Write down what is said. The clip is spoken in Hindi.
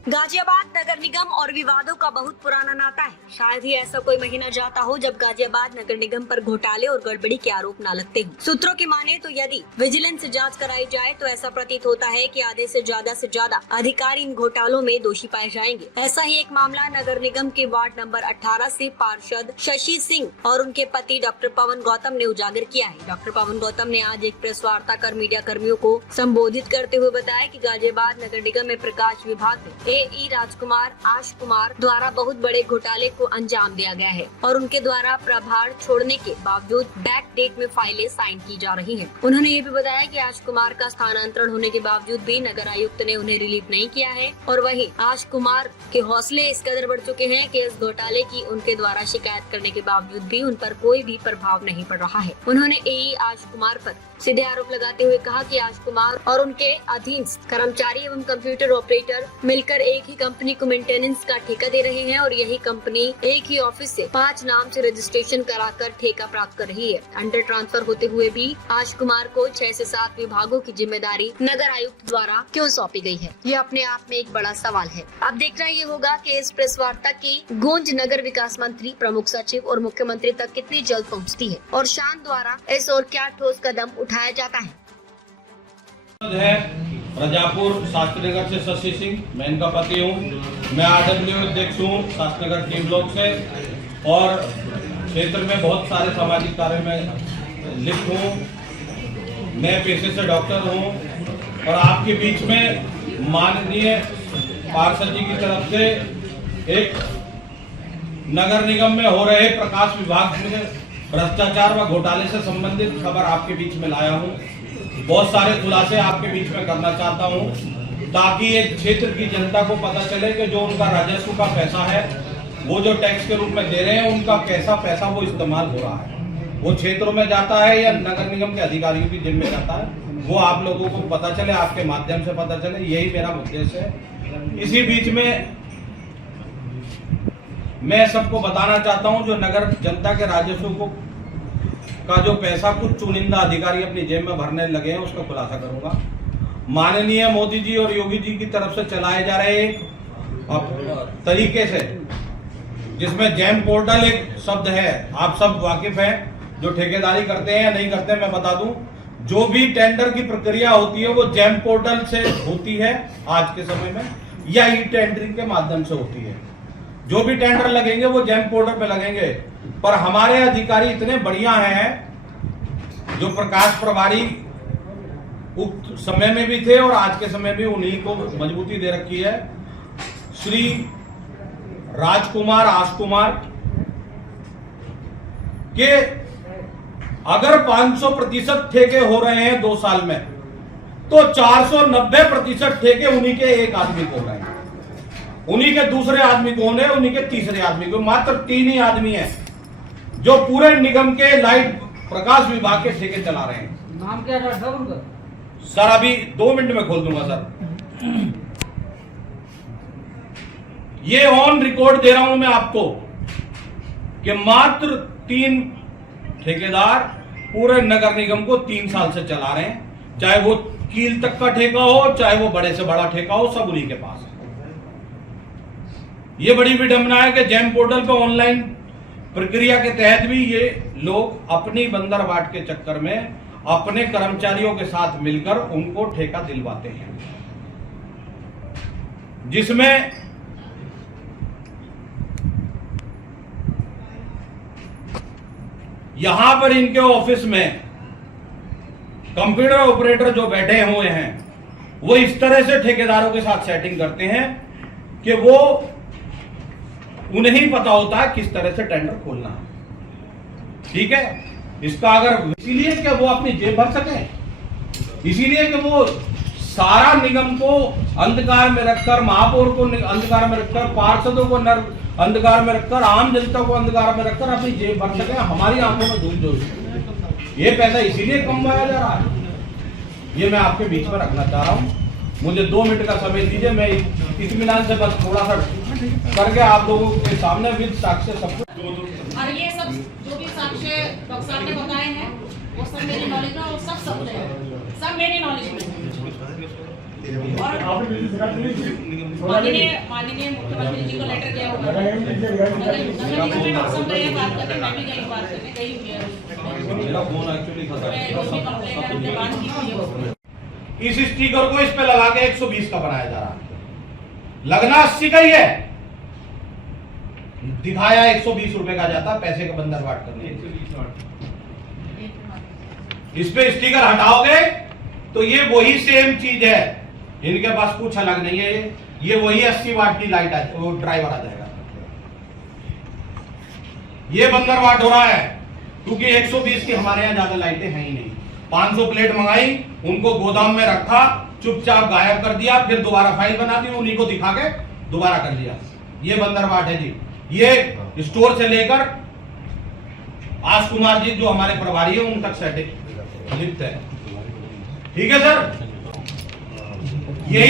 गाजियाबाद नगर निगम और विवादों का बहुत पुराना नाता है। शायद ही ऐसा कोई महीना जाता हो जब गाजियाबाद नगर निगम पर घोटाले और गड़बड़ी के आरोप न लगते हों। सूत्रों की माने तो यदि विजिलेंस जांच कराई जाए तो ऐसा प्रतीत होता है कि आधे से ज्यादा अधिकारी इन घोटालों में दोषी पाए जाएंगे। ऐसा ही एक मामला नगर निगम के वार्ड नंबर 18 से पार्षद शशि सिंह और उनके पति डॉक्टर पवन गौतम ने उजागर किया है। डॉक्टर पवन गौतम ने आज एक प्रेस वार्ता कर मीडिया कर्मियों को संबोधित करते हुए बताया कि गाजियाबाद नगर निगम में प्रकाश विभाग में AE राजकुमार आश कुमार द्वारा बहुत बड़े घोटाले को अंजाम दिया गया है और उनके द्वारा प्रभार छोड़ने के बावजूद बैक डेट में फाइलें साइन की जा रही हैं। उन्होंने ये भी बताया कि आश कुमार का स्थानांतरण होने के बावजूद भी नगर आयुक्त ने उन्हें रिलीव नहीं किया है और वहीं आश कुमार के हौसले इस कदर बढ़ चुके हैं कि इस घोटाले की उनके द्वारा शिकायत करने के बावजूद भी उन पर कोई भी प्रभाव नहीं पड़ रहा है। उन्होंने AE आश कुमार पर सीधे आरोप लगाते हुए कहा कि आश कुमार और उनके अधीनस्थ कर्मचारी एवं कंप्यूटर ऑपरेटर मिलकर एक ही कंपनी को मेंटेनेंस का ठेका दे रहे हैं और यही कंपनी एक ही ऑफिस से 5 नाम से रजिस्ट्रेशन कराकर ठेका प्राप्त कर रही है। अंडर ट्रांसफर होते हुए भी आश कुमार को 6 से 7 विभागों की जिम्मेदारी नगर आयुक्त द्वारा क्यों सौंपी गई है, ये अपने आप में एक बड़ा सवाल है। अब देखना ये होगा कि इस प्रेस वार्ता की गूंज नगर विकास मंत्री, प्रमुख सचिव और मुख्यमंत्री तक कितनी जल्द पहुँचती है और शान द्वारा इस और क्या ठोस कदम उठाया जाता है। रजापुर शास्त्रीनगर से शशि सिंह, मैं इनका पति हूँ। मैं RW अध्यक्ष हूँ शास्त्रीनगर टीम ब्लॉक से और क्षेत्र में बहुत सारे सामाजिक कार्य में लिप्त हूँ। मैं पेशे से डॉक्टर हूँ और आपके बीच में माननीय पार्षद जी की तरफ से एक नगर निगम में हो रहे प्रकाश विभाग में भ्रष्टाचार व घोटाले से संबंधित खबर आपके बीच में लाया हूँ। बहुत सारे खुलासे आपके बीच में करना चाहता हूँ ताकि एक क्षेत्र की जनता को पता चले कि जो उनका राजस्व का पैसा है, वो जो टैक्स के रूप में दे रहे हैं, उनका कैसा पैसा वो इस्तेमाल हो रहा है, वो क्षेत्रों में जाता है या नगर निगम के अधिकारियों की जिम्मे में जाता है, वो आप लोगों को पता चले, आपके माध्यम से पता चले, यही मेरा उद्देश्य है। इसी बीच में मैं सबको बताना चाहता हूँ जो नगर जनता के राजस्व को का जो पैसा कुछ चुनिंदा अधिकारी अपनी जेब में भरने लगे हैं, उसका खुलासा करूंगा। माननीय मोदी जी और योगी जी की तरफ से चलाए जा रहे तरीके से, जिसमें जैम पोर्टल एक शब्द है, आप सब वाकिफ हैं, जो ठेकेदारी करते हैं या नहीं करते हैं, मैं बता दूं, जो भी टेंडर की प्रक्रिया होती है वो जैम पोर्टल से होती है आज के समय में, या ई टेंडरिंग के माध्यम से होती है। जो भी टेंडर लगेंगे वो जैम पोर्टल पे लगेंगे, पर हमारे अधिकारी इतने बढ़िया हैं जो प्रकाश प्रभारी उक्त समय में भी थे और आज के समय भी उन्हीं को मजबूती दे रखी है। श्री राजकुमार आश कुमार के अगर 500% ठेके हो रहे हैं 2 साल में, तो 490% ठेके उन्हीं के एक आदमी को हो रहे हैं, उन्हीं के दूसरे आदमी कौन है, उन्हीं के तीसरे आदमी को। मात्र 3 ही आदमी हैं जो पूरे निगम के लाइट प्रकाश विभाग के ठेके चला रहे हैं। नाम क्या है सर उनका? सर अभी 2 मिनट में खोल दूंगा सर। ये ऑन रिकॉर्ड दे रहा हूं मैं आपको कि मात्र 3 ठेकेदार पूरे नगर निगम को 3 साल से चला रहे हैं, चाहे वो कील तक का ठेका हो, चाहे वो बड़े से बड़ा ठेका हो, सब उन्हीं के पास है। ये बड़ी विडंबना है कि जैम पोर्टल पर ऑनलाइन प्रक्रिया के तहत भी ये लोग अपनी बंदर बाट के चक्कर में अपने कर्मचारियों के साथ मिलकर उनको ठेका दिलवाते हैं, जिसमें यहां पर इनके ऑफिस में कंप्यूटर ऑपरेटर जो बैठे हुए हैं वो इस तरह से ठेकेदारों के साथ सेटिंग करते हैं कि वो उन्हें ही पता होता है किस तरह से टेंडर खोलना है। ठीक है, इसका अगर इसीलिए कि वो अपनी जेब भर सके, इसीलिए कि वो सारा निगम को अंधकार में रखकर, महापौर को अंधकार में रखकर, पार्षदों को अंधकार में रखकर, आम जनता को अंधकार में रखकर अपनी जेब भर सके, हमारी आंखों में धूल झोंक। ये पैसा इसीलिए कमवाया जा रहा है। ये मैं आपके बीच में रखना चाह रहा हूँ। मुझे 2 मिनट का समय दीजिए, मैं इत्मीनान से बस थोड़ा सा करके आप लोगों के सामने भी साक्ष्य सब कुछ। और ये सब जो भी साक्ष्य डॉक्टर साहब ने बताए हैं वो सब मेरी नॉलेज में, और सब है, सब मेरी नॉलेज में। और माननीय मुख्यमंत्री जी को लेटर किया होगा। नगर निगम में मौसम का ये बात करते, मैं भी बात करने गई हुई है। मेरा फोन एक्चुअली हमने बात की हुई है। इस स्टिकर को इस पे लगा के 120 का बनाया जा रहा है। लगना 80 का ही है, दिखाया 120 रुपए का जाता, पैसे का बंदर बांट करने। इस पे स्टिकर हटाओगे तो ये वही सेम चीज है, इनके पास कुछ अलग नहीं है। ये वही 80 वाट की लाइट है, वो ड्राइवर आ जाएगा। ये बंदर वाट हो रहा है क्योंकि 120 की हमारे यहाँ ज्यादा लाइटें हैं ही नहीं। 500 प्लेट मंगाई, उनको गोदाम में रखा, चुपचाप गायब कर दिया, फिर दोबारा फाइल बना दी, उन्हीं को दिखा के दोबारा कर दिया। ये बंदर वाट है जी। ये स्टोर से लेकर आज कुमार जी जो हमारे प्रभारी है उन तक सेटिंग लिखते हैं। ठीक है सर, यही